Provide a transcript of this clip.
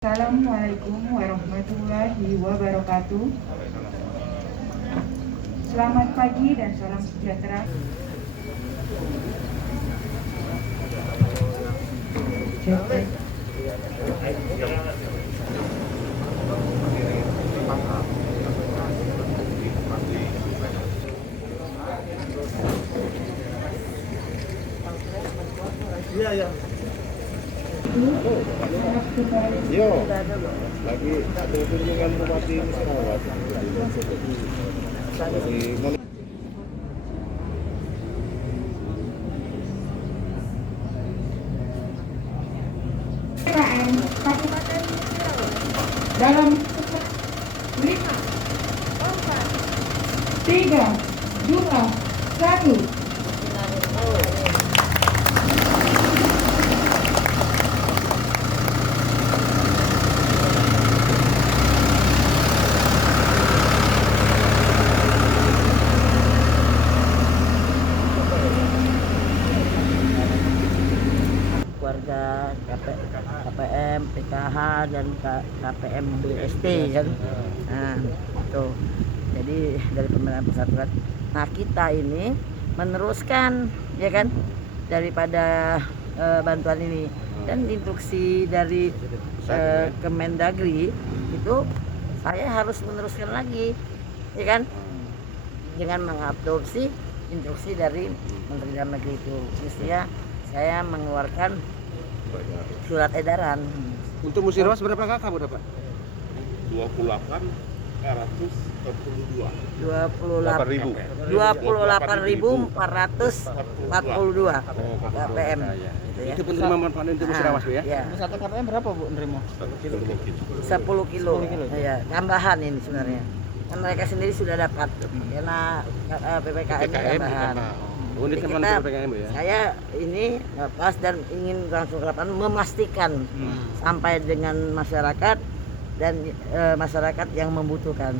Assalamualaikum warahmatullahi wabarakatuh. Selamat pagi dan salam sejahtera. Iya. Yo, lagi ada kunjungan bupati Musrawat. Kabupaten dalam 5, 4, 3, 2, 1. Warga KPM, PKH dan KPM BST kan. Nah, itu. Jadi dari pemerintah pusat. Nah, kita ini meneruskan ya kan daripada bantuan ini dan instruksi dari Kemendagri itu saya harus meneruskan lagi ya kan dengan mengadopsi instruksi dari Menteri Dalam Negeri itu. Mestinya saya mengeluarkan surat edaran. Untuk musyawarah berapa kakak berapa? 28.442 KPM. Itu penerima manfaat untuk musyawarah ya? Ya. Satu KPM berapa Bu nerima? 10 kilo. Ya, tambahan ini sebenarnya. Kan mereka sendiri sudah dapat karena PPKM tambahan. Unit kemana PPKM ya? Saya ini pas dan ingin langsung ke lapangan memastikan sampai dengan masyarakat dan masyarakat yang membutuhkan.